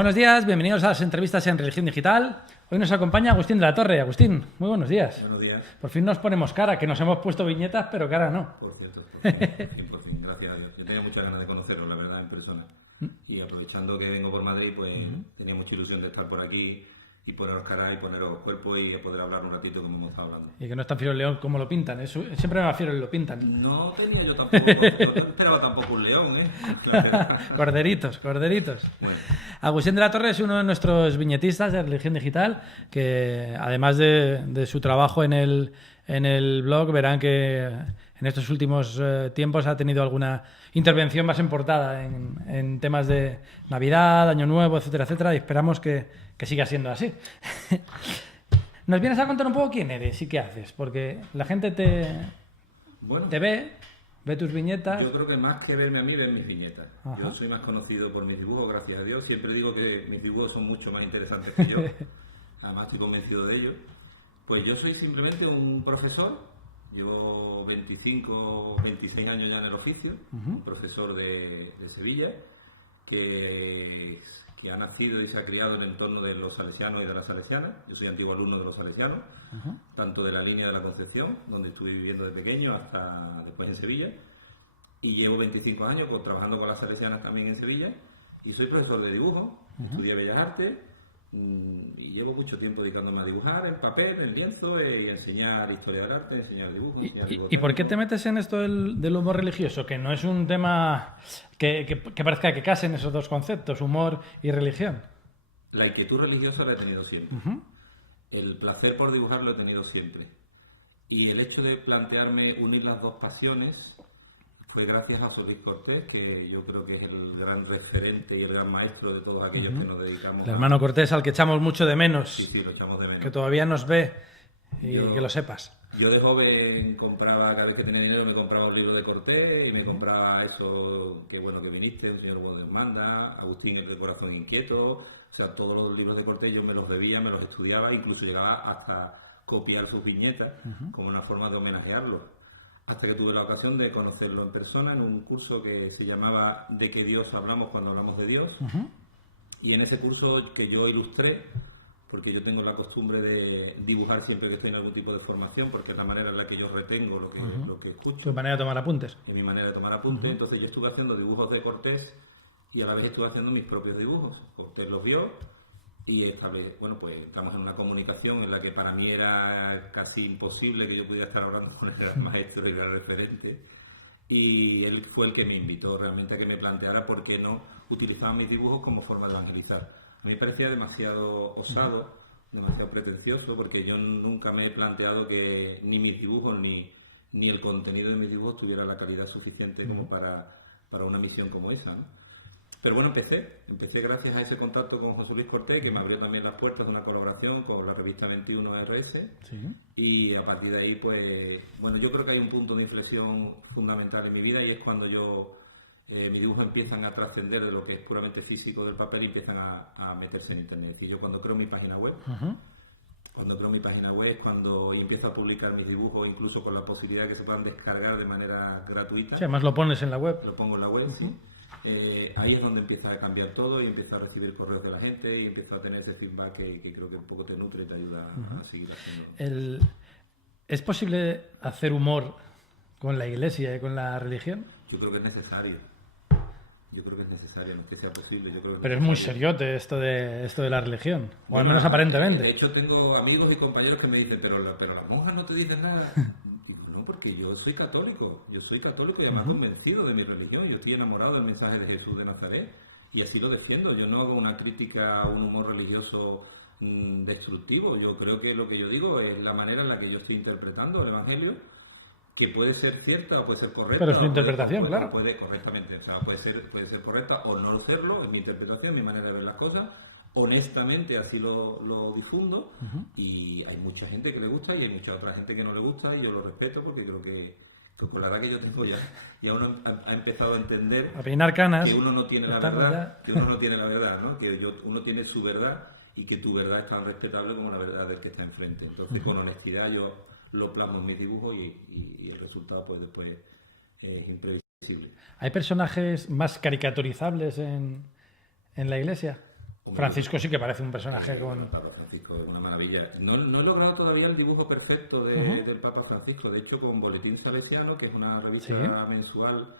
Buenos días, bienvenidos a las entrevistas en Religión Digital. Hoy nos acompaña Agustín de la Torre. Agustín, muy buenos días. Buenos días. Por fin nos ponemos cara, que nos hemos puesto viñetas, pero cara no. Por cierto, por fin, gracias a Dios. Yo tenía muchas ganas de conoceros, la verdad, en persona. Y aprovechando que vengo por Madrid, pues tenía mucha ilusión de estar por aquí y poneros cara y poneros cuerpo y poder hablar un ratito como hemos estado hablando. Y que no es tan fiero el león como lo pintan. Siempre me fiero el lo pintan. No tenía yo tampoco, no esperaba tampoco un león, ¿eh? Corderitos. Bueno. Agustín de la Torre es uno de nuestros viñetistas de Religión Digital, que además de su trabajo en el blog, verán que en estos últimos tiempos ha tenido alguna intervención más importada en temas de Navidad, Año Nuevo, etcétera, etcétera, y esperamos que siga siendo así. ¿Nos vienes a contar un poco quién eres y qué haces? Porque la gente te ve tus viñetas. Yo creo que más que verme a mí, ven mis viñetas. Ajá. Yo soy más conocido por mis dibujos, gracias a Dios. Siempre digo que mis dibujos son mucho más interesantes que yo. Además estoy convencido de ello. Pues yo soy simplemente un profesor. Llevo 25, 26 años ya en el oficio. Un profesor de Sevilla que ha nacido y se ha criado en el entorno de los salesianos y de las salesianas. Yo soy antiguo alumno de los salesianos, tanto de la línea de la Concepción, donde estuve viviendo de pequeño, hasta después en Sevilla. Y llevo 25 años pues, trabajando con las salesianas también en Sevilla. Y soy profesor de dibujo, estudié Bellas Artes y llevo mucho tiempo dedicándome a dibujar en papel, en lienzo, y a enseñar historia del arte, enseñar dibujo. ¿Y por qué te metes en esto del humor religioso? Que no es un tema que parezca que casen esos dos conceptos, humor y religión. La inquietud religiosa la he tenido siempre. El placer por dibujar lo he tenido siempre. Y el hecho de plantearme unir las dos pasiones fue gracias a Solís Cortés, que yo creo que es el gran referente y el gran maestro de todos aquellos que nos dedicamos. El hermano Cortés, al que echamos mucho de menos. Sí, lo echamos de menos. Que todavía nos ve y que lo sepas. Yo de joven compraba, cada vez que tenía dinero, me compraba un libro de Cortés y me compraba eso, qué bueno que viniste, el señor Guadalmanda, Agustín el de Corazón Inquieto. O sea, todos los libros de Cortés yo me los bebía, me los estudiaba, incluso llegaba hasta copiar sus viñetas como una forma de homenajearlo. Hasta que tuve la ocasión de conocerlo en persona en un curso que se llamaba ¿De qué Dios hablamos cuando hablamos de Dios? Y en ese curso que yo ilustré, porque yo tengo la costumbre de dibujar siempre que estoy en algún tipo de formación, porque es la manera en la que yo retengo lo que escucho. Tu manera de tomar apuntes. Es mi manera de tomar apuntes. Entonces yo estuve haciendo dibujos de Cortés y a la vez estuve haciendo mis propios dibujos. Cortés los vio y esta vez, bueno, pues estamos en una comunicación en la que para mí era casi imposible que yo pudiera estar hablando con el gran maestro y el gran referente. Y él fue el que me invitó realmente a que me planteara por qué no utilizaba mis dibujos como forma de evangelizar. A mí me parecía demasiado osado, demasiado pretencioso, porque yo nunca me he planteado que ni mis dibujos ni el contenido de mis dibujos tuviera la calidad suficiente como para una misión como esa, ¿no? Pero bueno, empecé gracias a ese contacto con José Luis Cortés, que me abrió también las puertas de una colaboración con la revista 21 RS. Sí. Y a partir de ahí, pues, bueno, yo creo que hay un punto de inflexión fundamental en mi vida y es cuando mis dibujos empiezan a trascender de lo que es puramente físico del papel y empiezan a meterse en internet. Es decir, yo cuando creo mi página web, es cuando empiezo a publicar mis dibujos, incluso con la posibilidad de que se puedan descargar de manera gratuita. Sí, además lo pones en la web. Lo pongo en la web, sí. Ahí es donde empieza a cambiar todo y empieza a recibir correos de la gente y empieza a tener ese feedback que creo que un poco te nutre y te ayuda a seguir haciendo. ¿Es posible hacer humor con la iglesia y con la religión? Yo creo que es necesario. No es que sea posible. Pero es muy seriote esto de la religión, o al menos aparentemente. De hecho, tengo amigos y compañeros que me dicen, pero las monjas no te dicen nada. No, porque yo soy católico y además convencido de mi religión. Yo estoy enamorado del mensaje de Jesús de Nazaret y así lo defiendo. Yo no hago una crítica a un humor religioso destructivo. Yo creo que lo que yo digo es la manera en la que yo estoy interpretando el Evangelio, que puede ser cierta o puede ser correcta. Pero es tu interpretación, claro. Correctamente, o sea, puede ser correcta o no serlo, es mi interpretación, mi manera de ver las cosas. Honestamente así lo difundo y hay mucha gente que le gusta y hay mucha otra gente que no le gusta y yo lo respeto porque creo que con la edad que yo tengo ya uno ha empezado a entender a peinar canas, que uno no tiene la verdad, ¿no? Que uno tiene su verdad y que tu verdad es tan respetable como la verdad del que está enfrente. Entonces con honestidad yo lo plasmo en mis dibujos y el resultado pues después es imprevisible. ¿Hay personajes más caricaturizables en la iglesia? Francisco sí que parece un personaje con... El Papa Francisco es una maravilla. No he logrado todavía el dibujo perfecto del Papa Francisco. De hecho, con Boletín Salesiano, que es una revista mensual,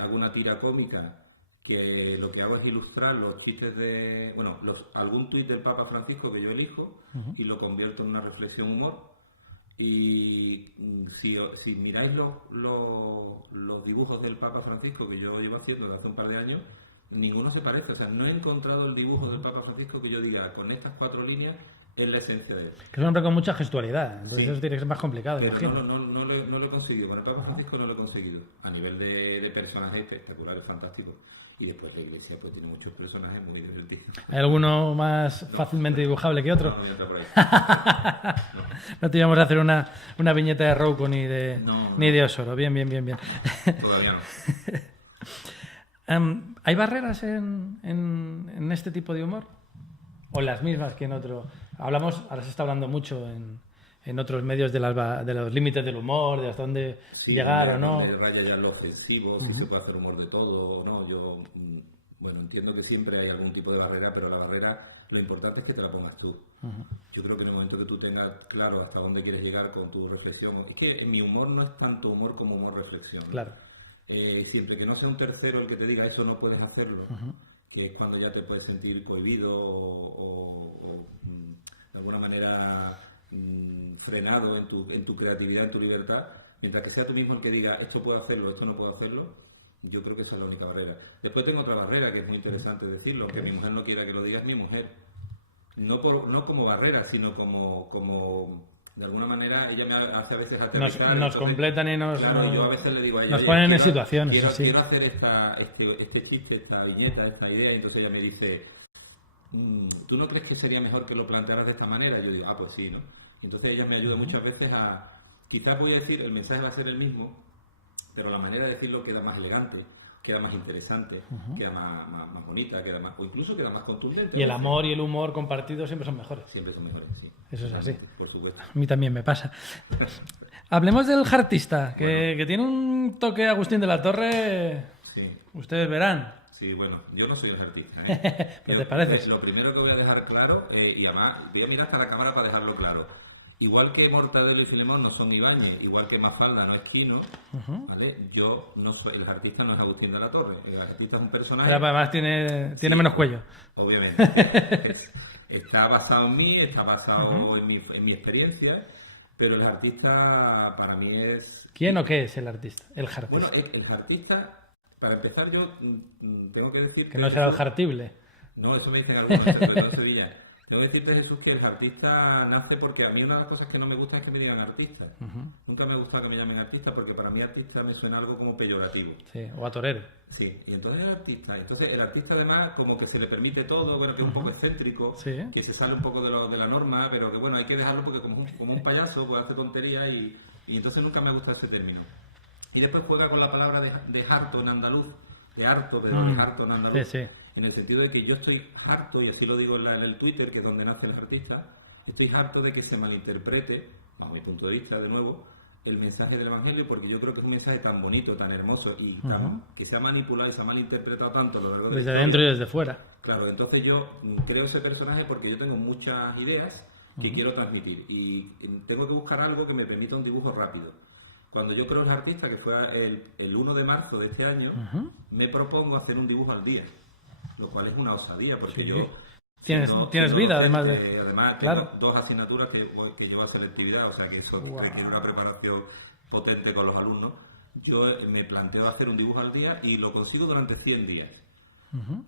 hago una tira cómica que lo que hago es ilustrar los chistes de... Bueno, algún tuit del Papa Francisco que yo elijo y lo convierto en una reflexión humor. Y si miráis los dibujos del Papa Francisco que yo llevo haciendo desde hace un par de años, ninguno se parece. O sea, no he encontrado el dibujo del Papa Francisco que yo diga, con estas 4 líneas es la esencia de él. Que es un hombre con mucha gestualidad, entonces Sí. eso tiene que ser más complicado, Pero imagino. no lo he conseguido. Con el Papa Francisco no lo he conseguido. A nivel de personajes espectaculares, fantásticos. Y después la Iglesia pues tiene muchos personajes muy divertidos. ¿Hay alguno más fácilmente dibujable que otro? No hay otra por ahí. No te íbamos a hacer una viñeta de Rouco ni de Osoro. Bien. Todavía no. ¿Hay barreras en este tipo de humor? ¿O las mismas que en otro? Ahora se está hablando mucho en otros medios de los límites del humor, de hasta dónde llegar o no. Raya ya lo ofensivo, si se puede hacer humor de todo o no. Yo, bueno, entiendo que siempre hay algún tipo de barrera, pero la barrera, lo importante es que te la pongas tú. Yo creo que en el momento que tú tengas claro hasta dónde quieres llegar con tu reflexión, es que mi humor no es tanto humor como humor reflexión, ¿no? Claro. Siempre que no sea un tercero el que te diga eso no puedes hacerlo, que es cuando ya te puedes sentir cohibido o de alguna manera frenado en tu creatividad, en tu libertad, mientras que sea tú mismo el que diga esto puedo hacerlo, esto no puedo hacerlo. Yo creo que esa es la única barrera. Después tengo otra barrera que es muy interesante decirlo, aunque mi mujer no quiera que lo diga, es mi mujer. No como barrera, sino como de alguna manera ella me hace a veces aterrizar. Nos completan y nos... Claro, yo a veces le digo a ella, nos ponen en situaciones. Quiero hacer este chiste, esta viñeta, esta idea, y entonces ella me dice, ¿tú no crees que sería mejor que lo plantearas de esta manera? Y yo digo, pues sí, ¿no? Entonces ella me ayuda muchas veces a... Quizás voy a decir, el mensaje va a ser el mismo, pero la manera de decirlo queda más elegante, queda más interesante, queda más bonita, o incluso queda más contundente. Y el amor y el humor compartidos siempre son mejores. Siempre son mejores, sí. Eso es así. Por supuesto. A mí también me pasa. Hablemos del jartista, que tiene un toque Agustín de la Torre. Sí. Ustedes verán. Sí, bueno, yo no soy el artista, ¿Pero te pareces? Lo primero que voy a dejar claro, y además voy a mirar hasta la cámara para dejarlo claro. Igual que Mortadelo y Filemón no son Ibáñez, igual que Mafalda no es Quino, ¿vale? Yo no soy, el artista no es Agustín de la Torre, el artista es un personaje... Pero además tiene menos cuello. Obviamente. Está basado en mí, está basado en mi experiencia, pero el artista para mí es... ¿Quién o qué es el artista? El jartista. Bueno, el artista, para empezar yo tengo que decir... Que no será el jartible. No, eso me dicen algunos, pero no en Sevilla. Tengo que decirte, Jesús, que el artista nace porque a mí una de las cosas que no me gusta es que me digan artista. Nunca me ha gustado que me llamen artista porque para mí artista me suena algo como peyorativo. Sí, o a torero. Sí, y entonces el artista además como que se le permite todo, bueno, que es un poco excéntrico, que se sale un poco de la norma, pero que bueno, hay que dejarlo porque como un payaso pues hace tonterías y entonces nunca me ha gustado ese término. Y después juega con la palabra de harto en andaluz, de harto en andaluz. Sí. En el sentido de que yo estoy harto, y así lo digo en el Twitter, que es donde nace el artista, estoy harto de que se malinterprete, bajo mi punto de vista de nuevo, el mensaje del Evangelio, porque yo creo que es un mensaje tan bonito, tan hermoso, y que se ha manipulado y se ha malinterpretado tanto a lo largo de desde dentro y desde fuera. Claro, entonces yo creo ese personaje porque yo tengo muchas ideas que quiero transmitir, y tengo que buscar algo que me permita un dibujo rápido. Cuando yo creo el artista, que fue el 1 de marzo de este año, me propongo hacer un dibujo al día. Lo cual es una osadía, porque yo... Tienes vida, además de... Además, claro. tengo 2 asignaturas que llevo a selectividad, o sea que eso requiere una preparación potente con los alumnos. Yo me planteo hacer un dibujo al día y lo consigo durante 100 días.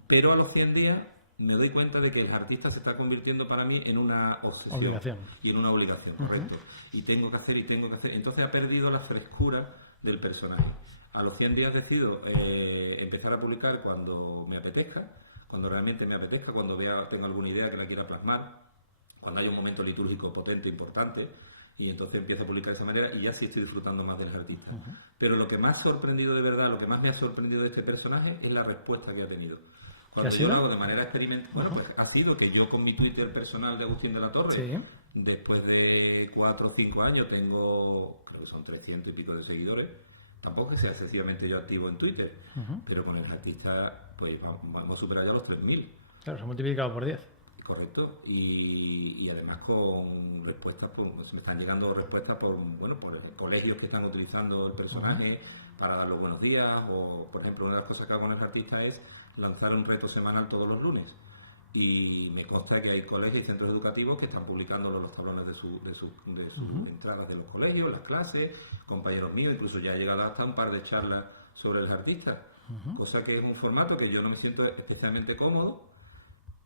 Pero a los 100 días me doy cuenta de que el artista se está convirtiendo para mí en una obsesión y en una obligación, correcto. Y tengo que hacer. Entonces ha perdido la frescura del personaje. A los 100 días decido empezar a publicar cuando me apetezca, cuando realmente me apetezca, cuando tengo alguna idea que la quiera plasmar, cuando haya un momento litúrgico potente, importante, y entonces empiezo a publicar de esa manera y ya sí estoy disfrutando más del artista. Pero lo que más sorprendido de verdad, lo que más me ha sorprendido de este personaje es la respuesta que ha tenido. Cuando yo lo hago de manera experimental, bueno, pues ha sido que yo con mi Twitter personal de Agustín de la Torre, después de 4 o 5 años tengo, creo que son 300 y pico de seguidores. Tampoco que sea excesivamente yo activo en Twitter, pero con el artista pues vamos a superar ya los 3.000. Claro, se ha multiplicado por 10. Correcto, y además con respuestas, me están llegando respuestas por colegios que están utilizando el personaje para dar los buenos días, o por ejemplo una de las cosas que hago con el artista es lanzar un reto semanal todos los lunes, y me consta que hay colegios y centros educativos que están publicando los tablones de sus entradas de los colegios, las clases, compañeros míos, incluso ya ha llegado hasta un par de charlas sobre los artistas, cosa que es un formato que yo no me siento especialmente cómodo,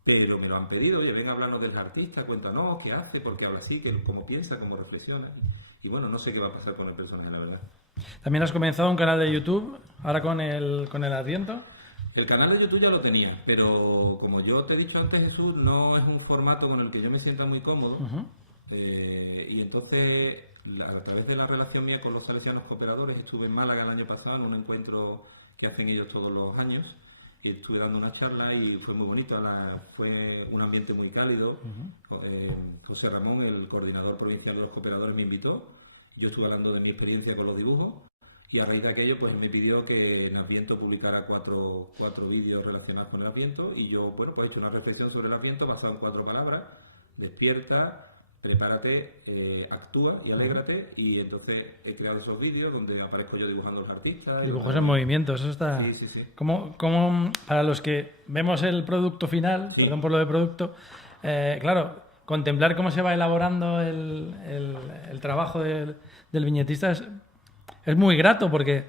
pero me lo han pedido. Oye, ven a hablarnos del artista, cuéntanos qué hace, por qué habla así, cómo piensa, cómo reflexiona. Y bueno, no sé qué va a pasar con el personaje, la verdad. También has comenzado un canal de YouTube, ahora con el Adviento. El canal de YouTube ya lo tenía, pero como yo te he dicho antes, Jesús, no es un formato con el que yo me sienta muy cómodo. Y entonces, a través de la relación mía con los salesianos cooperadores, estuve en Málaga el año pasado en un encuentro que hacen ellos todos los años. Estuve dando una charla y fue muy bonito, fue un ambiente muy cálido. José Ramón, el coordinador provincial de los cooperadores, me invitó. Yo estuve hablando de mi experiencia con los dibujos y a raíz de aquello pues me pidió que en Adviento publicara cuatro vídeos relacionados con el Adviento, y yo pues he hecho una reflexión sobre el Adviento basada en 4 palabras: despierta, prepárate, actúa y alégrate. Y entonces he creado esos vídeos donde aparezco yo dibujando a los artistas. Dibujos en movimiento, eso está... Sí. Como para los que vemos el producto final, perdón por lo de producto, claro, contemplar cómo se va elaborando el trabajo del viñetista es muy grato porque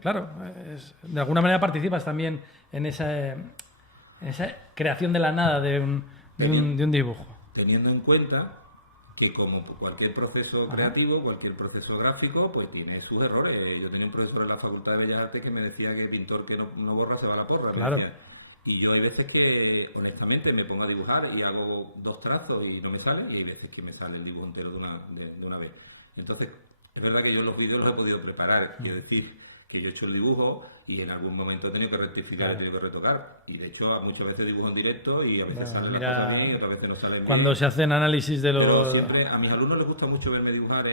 claro, de alguna manera participas también en esa creación de la nada de un dibujo. Teniendo en cuenta que como cualquier proceso creativo, cualquier proceso gráfico, pues tiene sus errores. Yo tenía un profesor en la Facultad de Bellas Artes que me decía que pintor que no borra se va a la porra. Claro. Y yo hay veces que, honestamente, me pongo a dibujar y hago 2 trazos y no me salen, y hay veces que me sale el dibujo entero de una vez. Entonces, es verdad que yo los vídeos los he podido preparar, quiero decir que yo he hecho el dibujo y en algún momento he tenido que rectificar, he tenido que retocar. Y de hecho, muchas veces dibujo en directo y a veces salen las cosas bien y otras veces no salen bien. Cuando se hacen análisis de los... Pero siempre a mis alumnos les gusta mucho verme dibujar.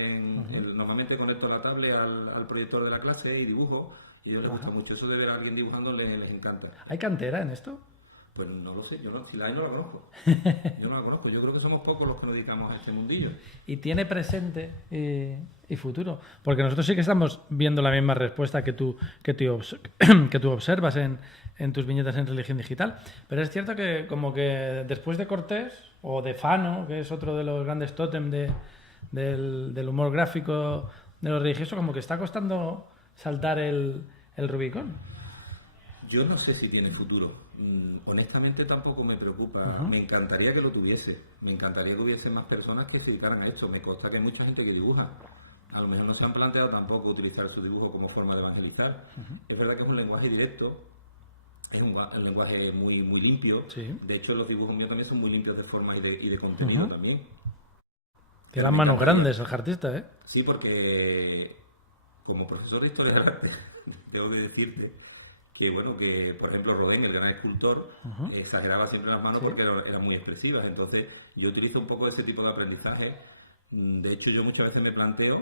Normalmente conecto la tablet al proyector de la clase y dibujo. Y a ellos les gusta mucho. Eso de ver a alguien dibujando les encanta. ¿Hay cantera en esto? Pues no lo sé, si la hay no la conozco. Yo no la conozco, yo creo que somos pocos los que nos dedicamos a este mundillo. Y tiene presente y futuro, porque nosotros sí que estamos viendo la misma respuesta que tú observas en tus viñetas en Religión Digital, pero es cierto que como que después de Cortés o de Fano, que es otro de los grandes tótem del humor gráfico de los religiosos, como que está costando saltar el Rubicón. Yo no sé si tiene futuro. Honestamente tampoco me preocupa. Me encantaría que lo tuviese. Me encantaría que hubiese más personas que se dedicaran a esto. Me consta que hay mucha gente que dibuja. A lo mejor no se han planteado tampoco utilizar su dibujo como forma de evangelizar. Es verdad que es un lenguaje directo, es un lenguaje muy, muy limpio. Sí. De hecho, los dibujos míos también son muy limpios de forma y de contenido también. Tiene las manos grandes el artista, ¿eh? Sí, porque como profesor de historia del arte, debo de decirte que por ejemplo Rodin, el gran escultor, exageraba siempre las manos porque eran muy expresivas. Entonces yo utilizo un poco ese tipo de aprendizaje. De hecho, yo muchas veces me planteo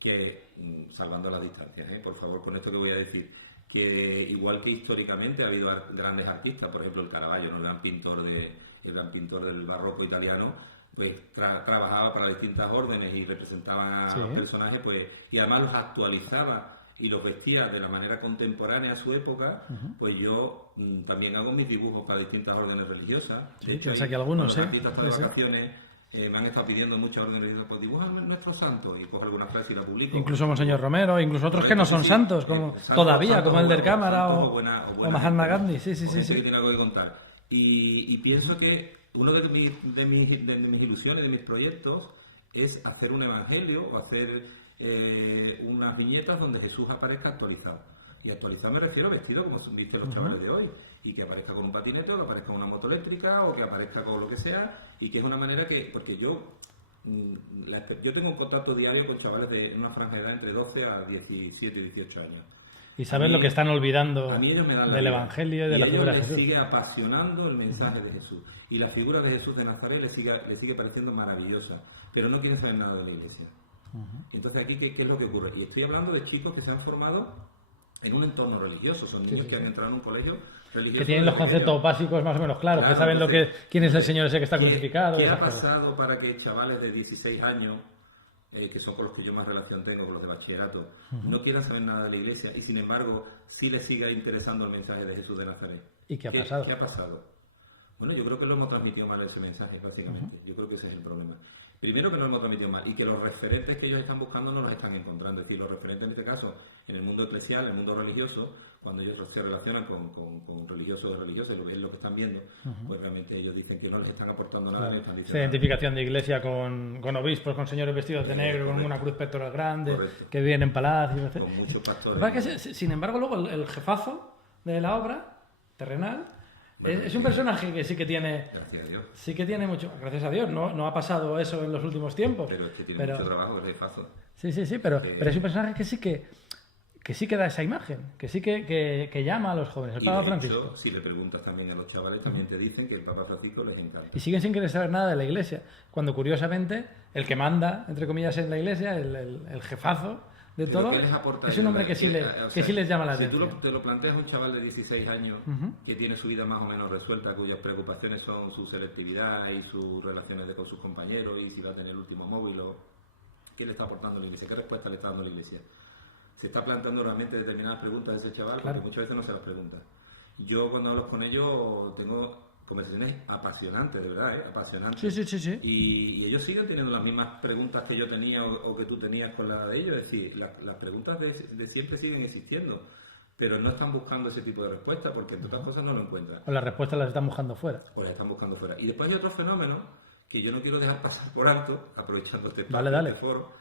que, salvando las distancias, por favor, con esto que voy a decir, que igual que históricamente ha habido grandes artistas, por ejemplo el Caravaggio, ¿no? el gran pintor del barroco italiano, pues trabajaba para distintas órdenes y representaba a personajes, pues, y además los actualizaba y los vestía de la manera contemporánea a su época. Pues yo también hago mis dibujos para distintas órdenes religiosas. Sí, que saque algunos, artistas para vacaciones me han estado pidiendo muchas órdenes religiosas, pues dibujan nuestros santos, y cojo algunas frases y la publico. Incluso Monseñor Romero, incluso otros que no son santos, como todavía, como el del Cámara o Mahatma Gandhi. Sí. Que tiene algo que contar. Y pienso que uno de mis ilusiones, de mis proyectos, es hacer un evangelio o hacer unas viñetas donde Jesús aparezca actualizado. Y actualizado me refiero vestido como visten los chavales de hoy, y que aparezca con un patinete, o que aparezca con una moto eléctrica, o que aparezca con lo que sea, y que es una manera que, porque yo tengo un contacto diario con chavales de una franja de edad entre 12 a 17 y 18 años. Y saben lo que están olvidando del Evangelio y de la figura de Jesús. Les sigue apasionando el mensaje de Jesús. Y la figura de Jesús de Nazaret les sigue pareciendo maravillosa, pero no quieren saber nada de la iglesia. Entonces aquí, ¿qué es lo que ocurre? Y estoy hablando de chicos que se han formado en un entorno religioso. Son niños que han entrado en un colegio que tienen los conceptos básicos más o menos claros, que saben quién es el señor ese que está crucificado. ¿Qué ha pasado para que chavales de 16 años, que son con los que yo más relación tengo, con los de bachillerato, no quieran saber nada de la Iglesia y sin embargo sí les siga interesando el mensaje de Jesús de Nazaret? ¿Y qué ha pasado? ¿Qué ha pasado? Bueno, yo creo que lo hemos transmitido mal ese mensaje, básicamente. Yo creo que ese es el problema. Primero, que no lo hemos transmitido mal y que los referentes que ellos están buscando no los están encontrando. Es decir, los referentes en este caso, en el mundo eclesial, en el mundo religioso, cuando ellos se relacionan con religiosos y religiosas, lo que es lo que están viendo, pues realmente ellos dicen que no les están aportando nada. Claro. Están Esa identificación de iglesia con obispos, con señores vestidos de negro, con una cruz pectoral grande, que viven en palacios. Con muchos pastores. Sin embargo, luego el jefazo de la obra terrenal es un personaje que sí que tiene... Gracias a Dios. Sí que tiene mucho... Gracias a Dios. No ha pasado eso en los últimos tiempos. Pero es que tiene mucho trabajo, es jefazo. Sí, pero es un personaje que sí que da esa imagen, que sí que llama a los jóvenes. El Papa Francisco. Hecho, si le preguntas también a los chavales, también te dicen que el Papa Francisco les encanta. Y siguen sin querer saber nada de la Iglesia. Cuando, curiosamente, el que manda, entre comillas, en la Iglesia, el jefazo de todo, es un hombre que sí les llama la atención. Si tú te lo planteas a un chaval de 16 años que tiene su vida más o menos resuelta, cuyas preocupaciones son su selectividad y sus relaciones con sus compañeros y si va a tener el último móvil, ¿qué le está aportando la Iglesia? ¿Qué respuesta le está dando la Iglesia? Se está planteando realmente determinadas preguntas de ese chaval, porque muchas veces no se las pregunta. Yo cuando hablo con ellos tengo conversaciones apasionantes, de verdad, apasionantes. Sí. Y ellos siguen teniendo las mismas preguntas que yo tenía o que tú tenías con la de ellos. Es decir, las preguntas de siempre siguen existiendo, pero no están buscando ese tipo de respuesta porque entre otras cosas no lo encuentran. O las respuestas las están buscando fuera. Y después hay otro fenómeno que yo no quiero dejar pasar por alto, aprovechando este foro,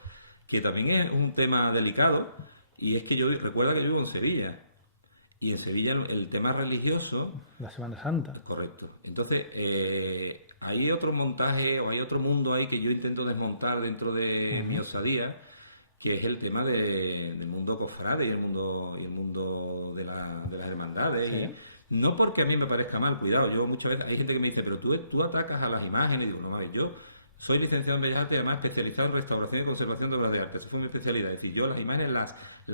que también es un tema delicado, y es que recuerda que yo vivo en Sevilla. Y en Sevilla el tema religioso... La Semana Santa. Correcto. Entonces, hay otro montaje o hay otro mundo ahí que yo intento desmontar dentro de mi osadía, que es el tema del mundo cofrade y el mundo de las hermandades. Sí. No porque a mí me parezca mal, cuidado. Yo muchas veces hay gente que me dice, pero tú atacas a las imágenes. Y digo, no, a ver, yo soy licenciado en Bellas Artes y además especializado en restauración y conservación de obras de arte. Esa fue mi especialidad. Es decir, yo las imágenes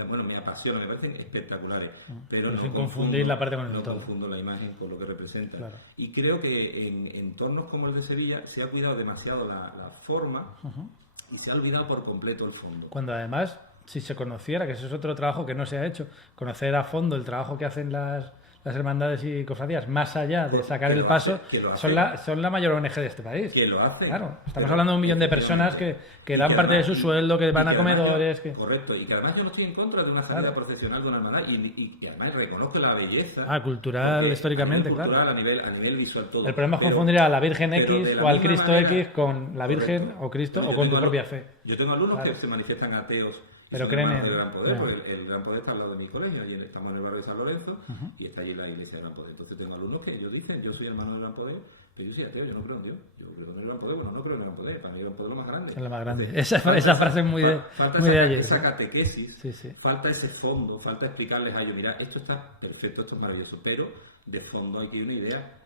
bueno, me apasionan, me parecen espectaculares, pero no sin confundir la parte con el todo. No confundo la imagen con lo que representa. Claro. Y creo que en entornos como el de Sevilla se ha cuidado demasiado la forma y se ha olvidado por completo el fondo. Cuando además, si se conociera, que eso es otro trabajo que no se ha hecho, conocer a fondo el trabajo que hacen las hermandades y cofradías, más allá de sacar el paso, son la mayor ONG de este país. Que lo hacen. Claro, estamos hablando de 1 millón de personas que dan parte de su sueldo, que van a comedores. Correcto, y que además yo no estoy en contra de una salida profesional de una hermandad, y además reconozco la belleza. Cultural, históricamente, cultural, a nivel visual, todo. El problema es confundir a la Virgen X o al Cristo X con la Virgen o Cristo o con tu propia fe. Yo tengo alumnos que se manifiestan ateos. Pero creen en el Gran Poder, porque el Gran Poder está al lado de mi colegio, y estamos en el barrio de San Lorenzo, y está allí la iglesia del Gran Poder. Entonces tengo alumnos que ellos dicen, yo soy hermano del Gran Poder, pero yo soy ateo, yo no creo en Dios. Yo creo en el Gran Poder, bueno, no creo en el Gran Poder, para mí el Gran Poder es lo más grande. Es lo más grande. Entonces, esa frase es muy de ayer. Esa catequesis, falta ese fondo, falta explicarles a ellos, mira, esto está perfecto, esto es maravilloso, pero de fondo hay que ir una idea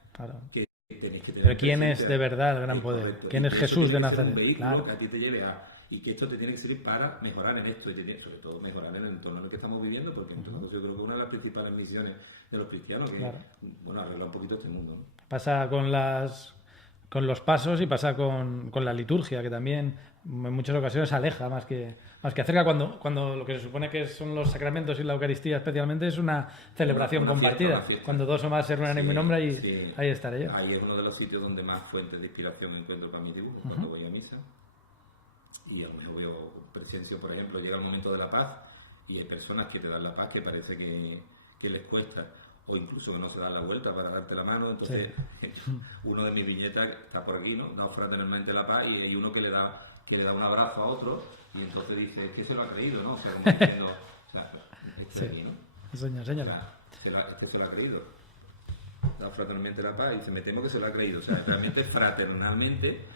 que tenéis que tener. Pero ¿quién es de verdad el Gran Poder? ¿Quién es Jesús de Nazaret? Un vehículo que a ti te lleve y que esto te tiene que servir para mejorar en esto y sobre todo mejorar en el entorno en el que estamos viviendo, porque entonces yo creo que una de las principales misiones de los cristianos que arreglar un poquito este mundo, ¿no? Pasa con los pasos y pasa con la liturgia, que también en muchas ocasiones aleja más que acerca, cuando lo que se supone que son los sacramentos y la Eucaristía especialmente es una celebración compartida. Fiesta. Cuando dos o más se reúnen en mi nombre, ahí estaré yo. Ahí es uno de los sitios donde más fuentes de inspiración encuentro para mis dibujos, cuando voy a misa. Y a lo mejor veo presencia, por ejemplo, llega el momento de la paz y hay personas que te dan la paz que parece que les cuesta, o incluso que no se dan la vuelta para darte la mano. Entonces, uno de mis viñetas está por aquí, ¿no? Da fraternalmente la paz, y hay uno que le da un abrazo a otro, y entonces dice, es que se lo ha creído, ¿no? O sea, como diciendo, aquí, ¿no? Enséñalo. Es que se lo ha creído. Da fraternalmente la paz y dice, me temo que se lo ha creído. O sea, realmente fraternalmente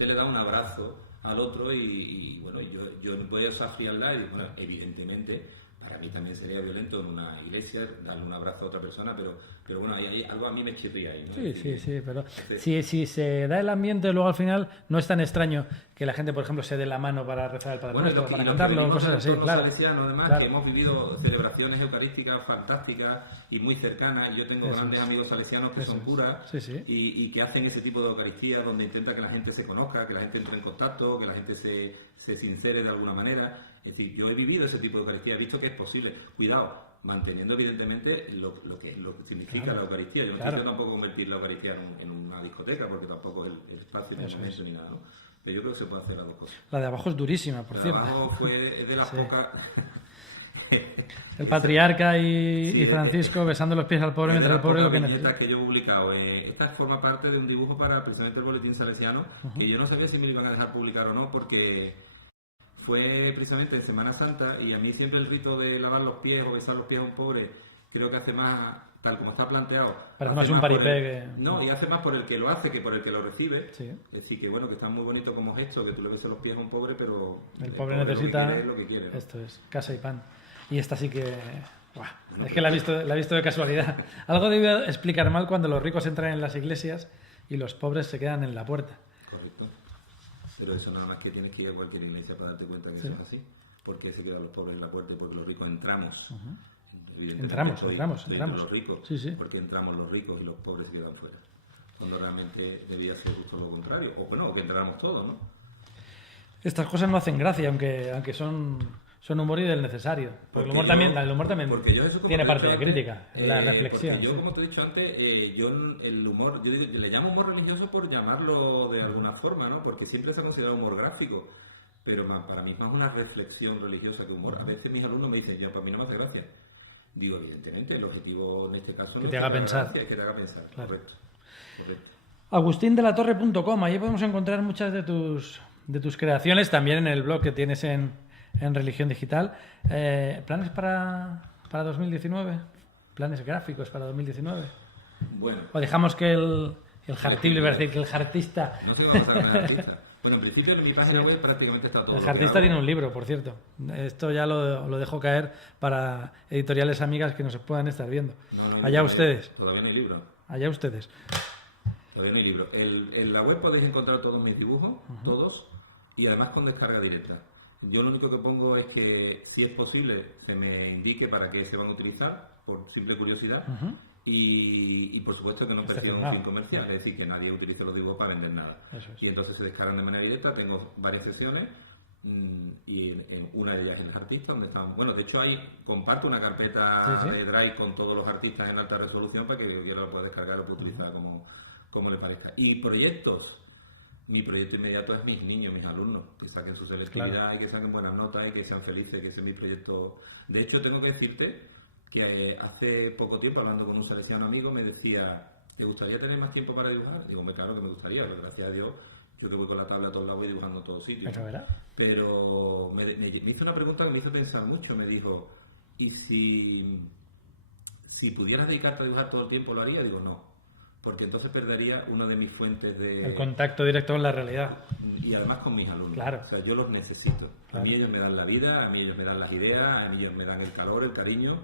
le da un abrazo al otro, y bueno, yo voy a esa frialdad y bueno, evidentemente a mí también sería violento en una iglesia darle un abrazo a otra persona, pero bueno, hay algo a mí me chirría ahí, ¿no? Sí, pero si se da el ambiente, luego al final no es tan extraño que la gente, por ejemplo, se dé la mano para rezar el Padre Nuestro, para cantarlo, cosas así, claro. Además, claro. Que hemos vivido celebraciones eucarísticas fantásticas y muy cercanas. Yo tengo grandes amigos salesianos que son curas y que hacen ese tipo de Eucaristía donde intenta que la gente se conozca, que la gente entre en contacto, que la gente se sincere de alguna manera. Es decir, yo he vivido ese tipo de Eucaristía, he visto que es posible. Cuidado, manteniendo evidentemente lo que significa la Eucaristía. Yo no quiero tampoco convertir la Eucaristía en una discoteca, porque tampoco es el espacio ni el momento ni nada, ¿no? Pero yo creo que se puede hacer las dos cosas. La de abajo es durísima, por cierto. La de abajo es de las pocas... El patriarca y Francisco besando los pies al pobre mientras el pobre lo que necesita. Que yo he publicado. Esta forma parte de un dibujo para precisamente el Boletín Salesiano, que yo no sabía si me lo iban a dejar publicar o no, porque fue precisamente en Semana Santa y a mí siempre el rito de lavar los pies o besar los pies a un pobre creo que hace más, tal como está planteado, parece más un paripé no, y hace más por el que lo hace que por el que lo recibe. Sí. Es decir, que bueno, que está muy bonito como gesto, que tú le beses los pies a un pobre, pero el pobre necesita lo que quiere, ¿no? Esto es, casa y pan. Y esta sí que... Buah, es que la he visto de casualidad. Algo debe explicar mal cuando los ricos entran en las iglesias y los pobres se quedan en la puerta. Correcto. Pero eso nada más que tienes que ir a cualquier iglesia para darte cuenta que eso es así. Porque se quedan los pobres en la puerta y porque los ricos entramos. Entramos. Los ricos, porque entramos los ricos y los pobres se quedan fuera. Cuando realmente debía ser justo lo contrario. O bueno, que entráramos todos, ¿no? Estas cosas no hacen gracia, aunque son humor y del necesario. Porque el humor también tiene parte de crítica, la reflexión. Porque yo, como te he dicho antes, el humor, yo le llamo humor religioso por llamarlo de alguna forma, ¿no? Porque siempre se ha considerado humor gráfico. Pero para mí es más una reflexión religiosa que humor. A veces mis alumnos me dicen, ya, para mí no me hace gracia. Digo, evidentemente, el objetivo en este caso que te haga pensar. Que te haga pensar, claro. Correcto. Agustindelatorre.com, allí podemos encontrar muchas de tus creaciones, también en el blog que tienes en Religión Digital. ¿Planes para 2019? ¿Planes gráficos para 2019? Bueno. ¿O dejamos que el jartible, iba a decir, que el jartista... No sé cómo va a ser el artista. Bueno, en principio en mi página web prácticamente está todo. El jartista tiene un libro, por cierto. Esto ya lo dejo caer para editoriales amigas que nos puedan estar viendo. No allá ustedes. Todavía no hay libro. Allá ustedes. Todavía no hay libro. En la web podéis encontrar todos mis dibujos, todos, y además con descarga directa. Yo lo único que pongo es que, si es posible, se me indique para qué se van a utilizar, por simple curiosidad. Y por supuesto que no persiga un fin comercial, es decir, que nadie utilice los dibujos para vender nada. Y entonces se descargan de manera directa. Tengo varias sesiones y en una de ellas es el artista, donde están. Bueno, de hecho comparto una carpeta de Drive con todos los artistas en alta resolución para que el que quiera lo pueda descargar, lo pueda utilizar como le parezca. Y proyectos. Mi proyecto inmediato es mis niños, mis alumnos, que saquen su selectividad y que saquen buenas notas y que sean felices, que ese es mi proyecto. De hecho, tengo que decirte que hace poco tiempo, hablando con un salesiano amigo, me decía, ¿te gustaría tener más tiempo para dibujar? Digo, claro que me gustaría, pero gracias a Dios, yo que voy con la tabla a todos lados y dibujando en todos sitios. Pero me hizo una pregunta que me hizo pensar mucho, me dijo, ¿y si pudieras dedicarte a dibujar todo el tiempo, lo haría? Digo, no, porque entonces perdería una de mis fuentes de... El contacto directo con la realidad. Y además con mis alumnos. Claro. O sea, yo los necesito. Claro. A mí ellos me dan la vida, a mí ellos me dan las ideas, a mí ellos me dan el calor, el cariño.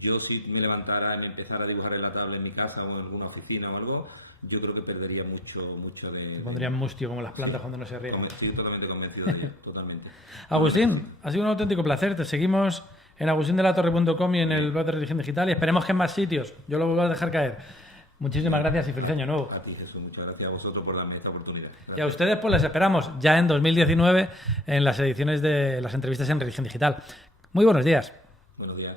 Yo si me levantara y me empezara a dibujar en la tabla en mi casa o en alguna oficina o algo, yo creo que perdería mucho de... Te pondrían mustio como las plantas cuando no se riegan. Estoy totalmente convencido de ello, totalmente. Agustín, ha sido un auténtico placer. Te seguimos en agustindelatorre.com y en el blog de Religión Digital y esperemos que en más sitios. Yo lo vuelvo a dejar caer. Muchísimas gracias y feliz año nuevo. A ti, Jesús, muchas gracias a vosotros por darme esta oportunidad. Gracias. Y a ustedes pues les esperamos ya en 2019 en las ediciones de las entrevistas en Religión Digital. Muy buenos días. Buenos días.